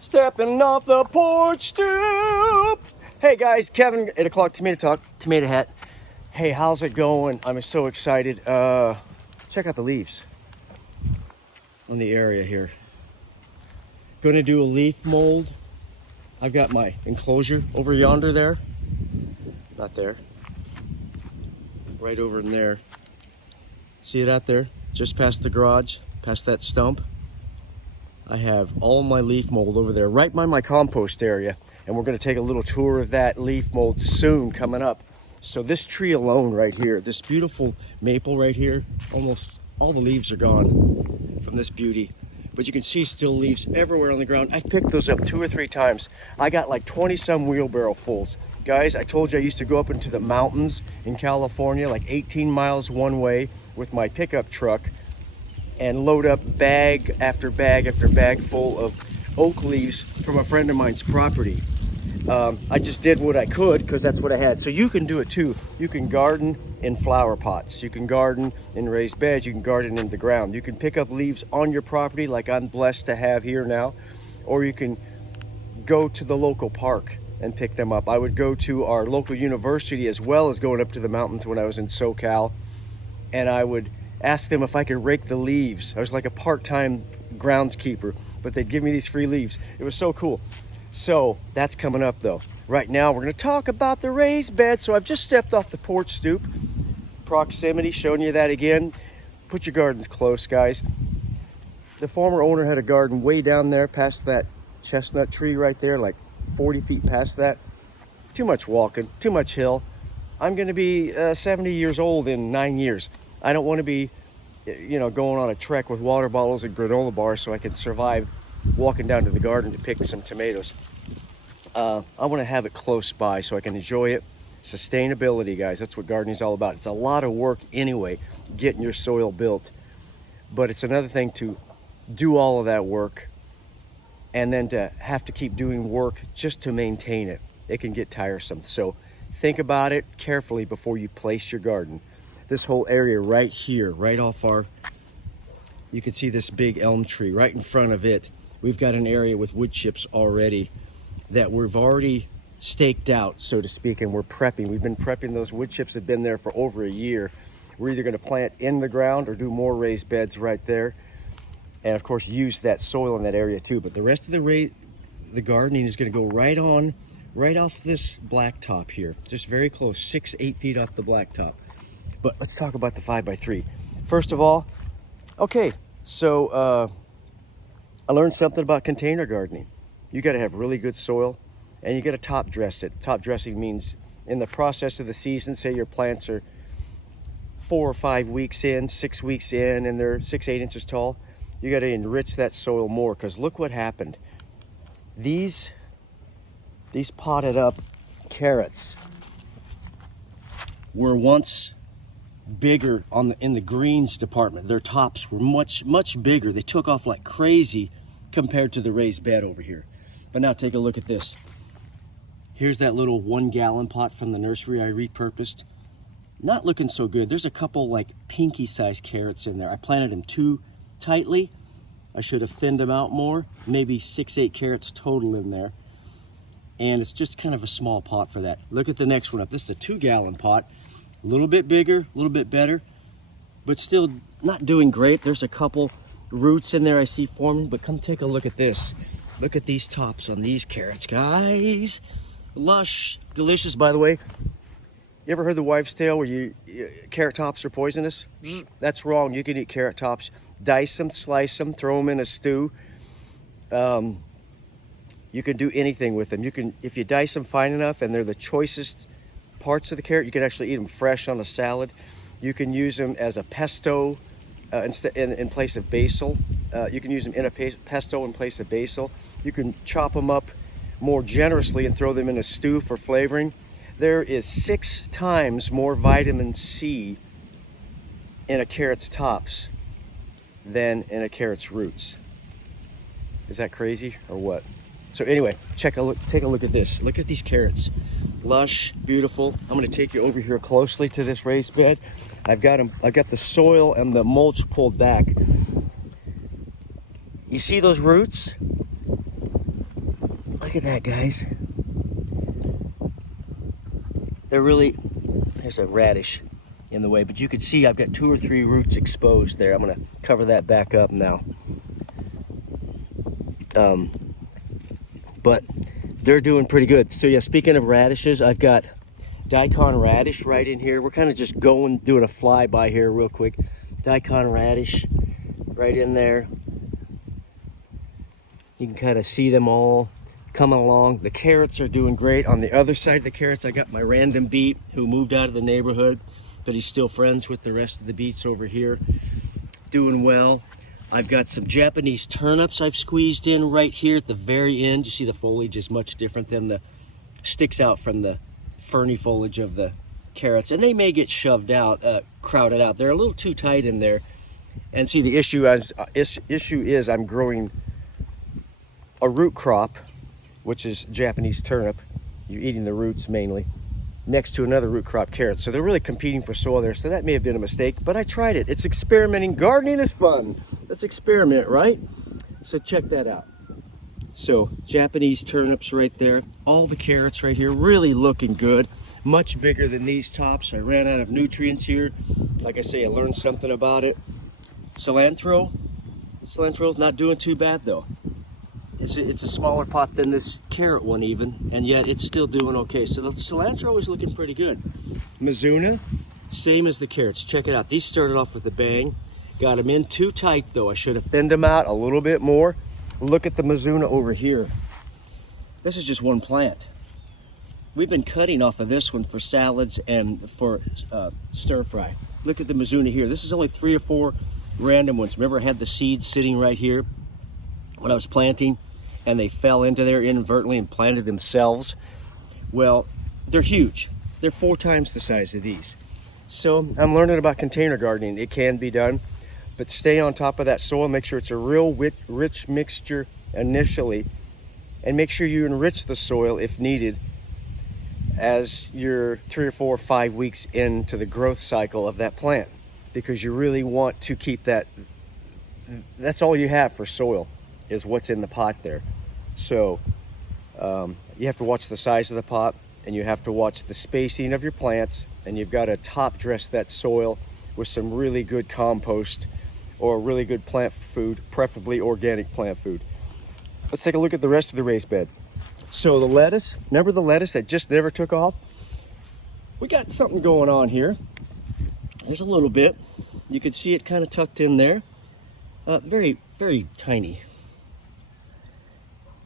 Stepping off the porch stoop. Hey guys, Kevin, 8 o'clock tomato talk, tomato hat. Hey, how's it going? I'm so excited. Check out the leaves on the area here. Gonna do a leaf mold. I've got my enclosure over yonder there. Not there. Right over in there. See it out there? Just past the garage, past that stump. I have all my leaf mold over there, right by my compost area. And we're gonna take a little tour of that leaf mold soon coming up. So this tree alone right here, this beautiful maple right here, almost all the leaves are gone from this beauty. But you can see still leaves everywhere on the ground. I've picked those up 2 or 3 times. I got like 20 some wheelbarrow fulls. Guys, I told you I used to go up into the mountains in California, like 18 miles one way with my pickup truck and load up bag after bag after bag full of oak leaves from a friend of mine's property. I just did what I could because that's what I had. So you can do it too. You can garden in flower pots. You can garden in raised beds. You can garden in the ground. You can pick up leaves on your property like I'm blessed to have here now. Or you can go to the local park and pick them up. I would go to our local university as well as going up to the mountains when I was in SoCal. And I would ask them if I could rake the leaves. I was like a part-time groundskeeper, but they'd give me these free leaves. It was so cool. So that's coming up though. Right now we're gonna talk about the raised bed. So I've just stepped off the porch stoop. Proximity, showing you that again. Put your gardens close, guys. The former owner had a garden way down there past that chestnut tree right there, like 40 feet past that. Too much walking, too much hill. I'm gonna be 70 years old in 9 years. I don't wanna be, going on a trek with water bottles and granola bars so I can survive walking down to the garden to pick some tomatoes. I want to have it close by so I can enjoy it. Sustainability, guys, that's what gardening is all about. It's a lot of work anyway, getting your soil built, but it's another thing to do all of that work and then to have to keep doing work just to maintain it. It can get tiresome. So think about it carefully before you place your garden. This whole area right here, right off you can see this big elm tree right in front of it. We've got an area with wood chips already that we've already staked out, so to speak, and we're prepping. We've been prepping. Those wood chips have been there for over a year. We're either gonna plant in the ground or do more raised beds right there. And of course, use that soil in that area too. But the rest of the gardening is gonna go right off this blacktop here. Just very close, 6-8 feet off the blacktop. But let's talk about the 5x3. First of all, okay, so I learned something about container gardening. You gotta have really good soil and you gotta top dress it. Top dressing means in the process of the season, say your plants are 4 or 5 weeks in, 6 weeks in, and they're 6-8 inches tall, you gotta enrich that soil more, because look what happened. These potted up carrots were once bigger in the greens department. Their tops were much bigger. They took off like crazy compared to the raised bed over here. But now take a look at this. Here's that little 1-gallon pot from the nursery I repurposed. Not looking so good. There's a couple like pinky sized carrots in there. I planted them too tightly. I should have thinned them out more. Maybe 6-8 carrots total in there. And it's just kind of a small pot for that. Look at the next one up. This is a 2-gallon pot. A little bit bigger, a little bit better, but still not doing great. There's a couple roots in there I see forming, but come take a look at this. Look at these tops on these carrots, guys. Lush, delicious, by the way. You ever heard the wives' tale where carrot tops are poisonous? That's wrong. You can eat carrot tops. Dice them, slice them, throw them in a stew. You can do anything with them. You can, if you dice them fine enough and they're the choicest parts of the carrot, you can actually eat them fresh on a salad. You can use them as a pesto in place of basil. You can use them in a pesto in place of basil. You can chop them up more generously and throw them in a stew for flavoring. There is 6 times more vitamin C in a carrot's tops than in a carrot's roots. Is that crazy or what? So anyway, take a look at this. Look at these carrots. Lush, beautiful. I'm gonna take you over here closely to this raised bed. I've got the soil and the mulch pulled back. You see those roots? Look at that, guys. They're really, there's a radish in the way, but you can see I've got 2 or 3 roots exposed there. I'm gonna cover that back up now. But they're doing pretty good. So yeah, speaking of radishes, I've got daikon radish right in here. We're kind of just doing a flyby here real quick. Daikon radish right in there. You can kind of see them all coming along. The carrots are doing great. On the other side of the carrots, I got my random beet who moved out of the neighborhood, but he's still friends with the rest of the beets over here. Doing well. I've got some Japanese turnips I've squeezed in right here at the very end. You see the foliage is much different than the sticks out from the ferny foliage of the carrots, and they may get shoved out, crowded out. They're a little too tight in there. And see, the issue is I'm growing a root crop, which is Japanese turnip. You're eating the roots mainly, next to another root crop carrot. So they're really competing for soil there. So that may have been a mistake, but I tried it. It's experimenting. Gardening is fun. Let's experiment, right? So check that out. So Japanese turnips right there. All the carrots right here, really looking good. Much bigger than these tops. I ran out of nutrients here. Like I say, I learned something about it. Cilantro. Cilantro's not doing too bad though. It's a smaller pot than this carrot one even, and yet it's still doing okay. So the cilantro is looking pretty good. Mizuna, same as the carrots. Check it out. These started off with a bang. Got them in too tight though. I should have thinned them out a little bit more. Look at the Mizuna over here. This is just one plant. We've been cutting off of this one for salads and for stir fry. Look at the Mizuna here. This is only 3 or 4 random ones. Remember, I had the seeds sitting right here when I was planting, and they fell into there inadvertently and planted themselves. Well, they're huge. They're 4 times the size of these. So I'm learning about container gardening. It can be done, but stay on top of that soil. Make sure it's a real rich mixture initially, and make sure you enrich the soil if needed as you're 3 or 4 or 5 weeks into the growth cycle of that plant, because you really want to keep that. That's all you have for soil, is what's in the pot there. So you have to watch the size of the pot, and you have to watch the spacing of your plants, and you've got to top dress that soil with some really good compost or really good plant food, preferably organic plant food. Let's take a look at the rest of the raised bed. So the lettuce, remember the lettuce that just never took off? We got something going on here. There's a little bit. You can see it kind of tucked in there. Very, very tiny.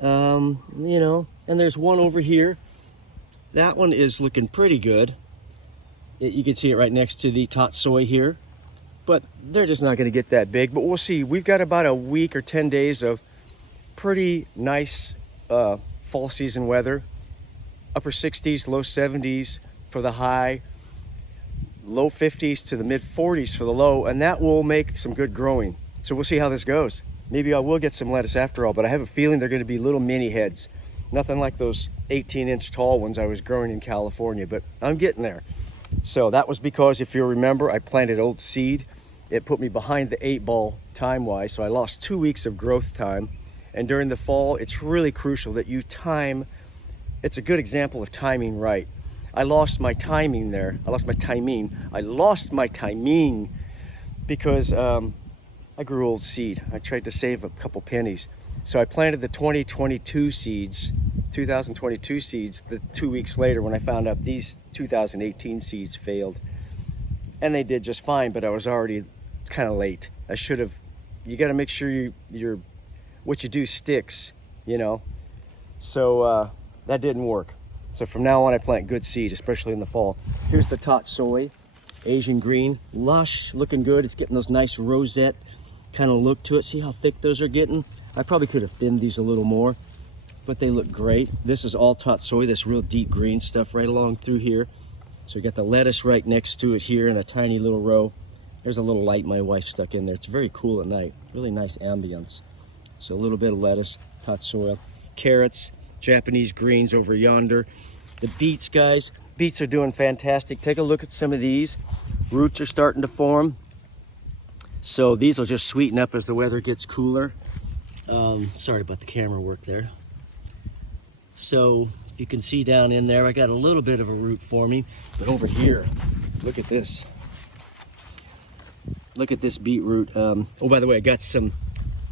You know, and there's one over here. That one is looking pretty good. You can see it right next to the tatsoi here, but they're just not going to get that big. But we'll see. We've got about a week or 10 days of pretty nice fall season weather. Upper 60s, low 70s for the high, low 50s to the mid 40s for the low, and that will make some good growing. So we'll see how this goes. Maybe I will get some lettuce after all, but I have a feeling they're going to be little mini heads. Nothing like those 18-inch tall ones I was growing in California, but I'm getting there. So that was because, if you remember, I planted old seed. It put me behind the 8 ball time-wise, so I lost 2 weeks of growth time. And during the fall, it's really crucial that you time. It's a good example of timing right. I lost my timing there. I lost my timing. I lost my timing because I grew old seed. I tried to save a couple pennies. So I planted the 2022 seeds the 2 weeks later when I found out these 2018 seeds failed. And they did just fine, but I was already kind of late. I should have, you got to make sure what you do sticks, you know. So that didn't work. So from now on, I plant good seed, especially in the fall. Here's the tatsoi, Asian green, lush, looking good. It's getting those nice rosette kind of look to it. See how thick those are getting? I probably could have thinned these a little more, but they look great. This is all tatsoi, this real deep green stuff right along through here. So we got the lettuce right next to it here in a tiny little row. There's a little light my wife stuck in there. It's very cool at night. Really nice ambience. So a little bit of lettuce, tatsoi, carrots, Japanese greens over yonder. The beets, guys, beets are doing fantastic. Take a look at some of these. Roots are starting to form. So these will just sweeten up as the weather gets cooler. Sorry about the camera work there. So you can see down in there, I got a little bit of a root forming. But over here, look at this. Look at this beetroot. Oh, by the way, I got some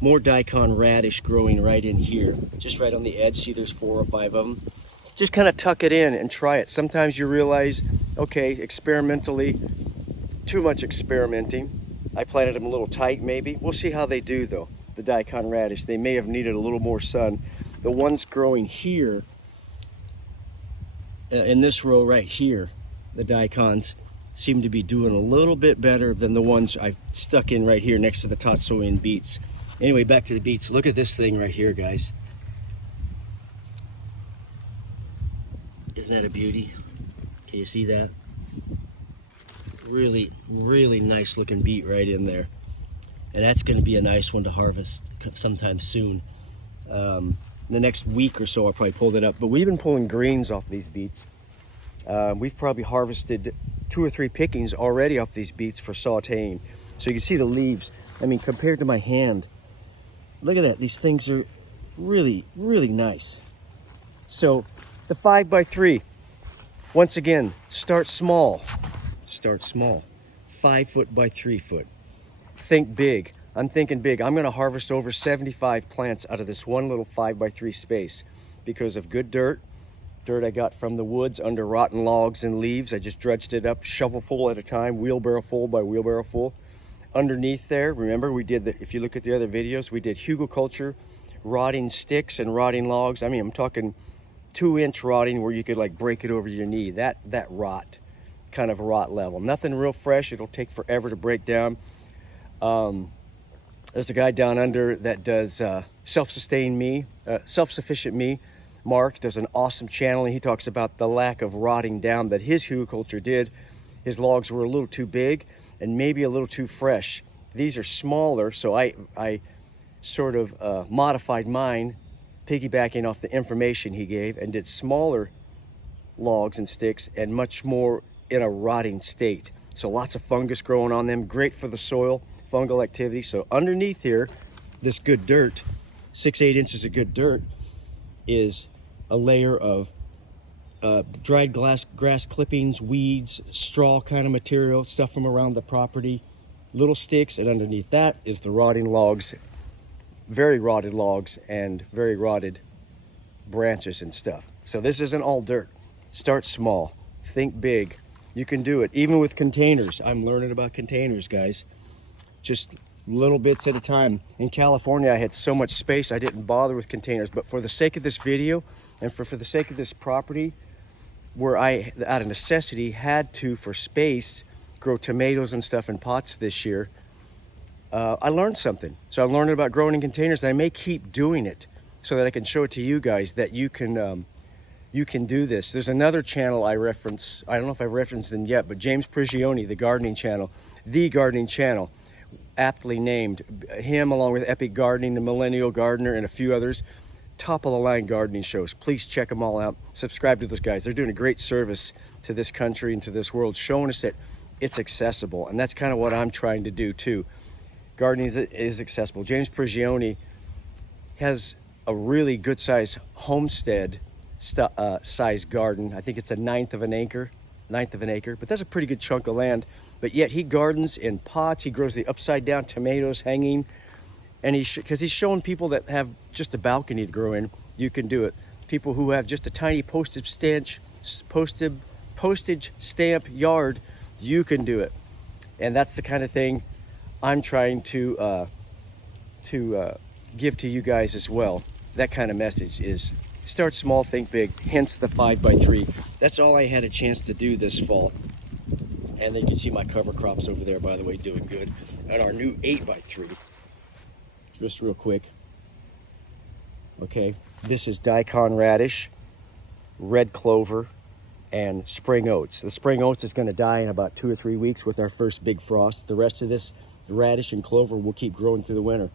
more daikon radish growing right in here, just right on the edge. See, there's 4 or 5 of them. Just kind of tuck it in and try it. Sometimes you realize, okay, experimentally, too much experimenting. I planted them a little tight, maybe. We'll see how they do, though. The daikon radish, they may have needed a little more sun. The ones growing here, in this row right here, the daikons seem to be doing a little bit better than the ones I stuck in right here next to the Tatsuin beets. Anyway, back to the beets. Look at this thing right here, guys. Isn't that a beauty? Can you see that? Really, really nice looking beet right in there. And that's going to be a nice one to harvest sometime soon. The next week or so I'll probably pull that up. But we've been pulling greens off these beets. We've probably harvested 2 or 3 pickings already off these beets for sauteing. So you can see the leaves. I mean, compared to my hand, look at that. These things are really, really nice. So the 5x3, once again, start small. Start small. 5 foot by 3 foot. Think big. I'm thinking big. I'm going to harvest over 75 plants out of this one little 5x3 space because of good dirt I got from the woods under rotten logs and leaves. I just dredged it up, shovelful at a time, wheelbarrow full by wheelbarrow full. Underneath there, remember we did if you look at the other videos, we did hugelkultur, rotting sticks and rotting logs. I mean, I'm talking 2-inch rotting where you could like break it over your knee. That rot, kind of rot level. Nothing real fresh. It'll take forever to break down. There's a guy down under that does self-sufficient me. Mark does an awesome channel, and he talks about the lack of rotting down that his hugelkultur did. His logs were a little too big and maybe a little too fresh. These are smaller, so I sort of modified mine, piggybacking off the information he gave, and did smaller logs and sticks and much more in a rotting state. So lots of fungus growing on them, great for the soil, fungal activity. So underneath here, this good dirt, 6-8 inches of good dirt, is a layer of dried grass clippings, weeds, straw kind of material, stuff from around the property, little sticks, and underneath that is the rotting logs, very rotted logs and very rotted branches and stuff. So this isn't all dirt. Start small, think big. You can do it, even with containers. I'm learning about containers, guys. Just little bits at a time. In California, I had so much space, I didn't bother with containers. But for the sake of this video, and for the sake of this property, where I, out of necessity, had to, for space, grow tomatoes and stuff in pots this year, I learned something. So I'm learning about growing in containers, and I may keep doing it so that I can show it to you guys that you can do this. There's another channel I reference. I don't know if I've referenced him yet, but James Prigioni, the gardening channel, aptly named. Him, along with Epic Gardening, the Millennial Gardener, and a few others, top of the line gardening shows. Please check them all out. Subscribe to those guys. They're doing a great service to this country and to this world, showing us that it's accessible. And that's kind of what I'm trying to do too. Gardening is accessible. James Prigioni has a really good size homestead size garden. I think it's a ninth of an acre, but that's a pretty good chunk of land. But yet he gardens in pots. He grows the upside down tomatoes hanging, and because he's showing people that have just a balcony to grow in, you can do it. People who have just a tiny postage stamp yard, you can do it. And that's the kind of thing I'm trying to give to you guys as well. That kind of message is start small, think big, hence the 5x3. That's all I had a chance to do this fall. And then you can see my cover crops over there, by the way, doing good. And our new 8x3, just real quick. Okay, this is daikon radish, red clover, and spring oats. The spring oats is going to die in about 2 or 3 weeks with our first big frost. The rest of this radish and clover will keep growing through the winter.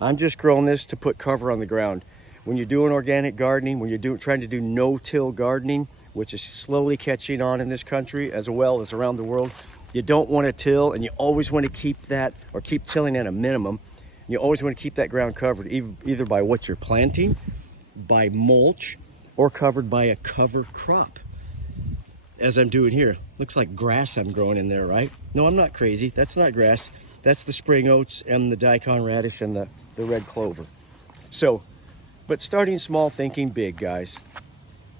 I'm just growing this to put cover on the ground. When you're doing organic gardening, when you're trying to do no-till gardening, which is slowly catching on in this country as well as around the world, you don't want to till, and you always want to keep that, or keep tilling at a minimum. You always want to keep that ground covered, either by what you're planting, by mulch, or covered by a cover crop, as I'm doing here. Looks like grass I'm growing in there, right? No, I'm not crazy. That's not grass. That's the spring oats and the daikon radish and the red clover. So, but starting small, thinking big, guys.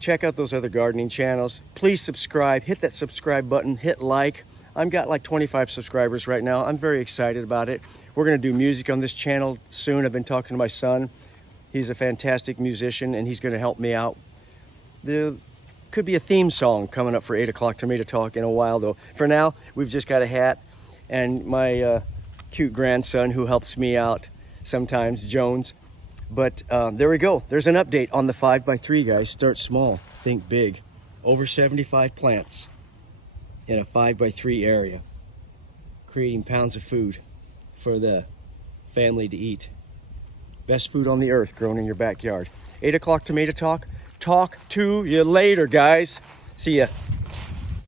Check out those other gardening channels. Please subscribe. Hit that subscribe button. Hit like. I've got like 25 subscribers right now. I'm very excited about it. We're going to do music on this channel soon. I've been talking to my son. He's a fantastic musician, and he's going to help me out. There could be a theme song coming up for 8 o'clock Tomato Talk in a while, though. For now, we've just got a hat, and my cute grandson who helps me out sometimes, Jones. But there we go. There's an update on the 5x3, guys. Start small, think big. Over 75 plants in a 5x3 area, creating pounds of food for the family to eat. Best food on the earth grown in your backyard. 8 o'clock Tomato Talk. Talk to you later, guys. See ya.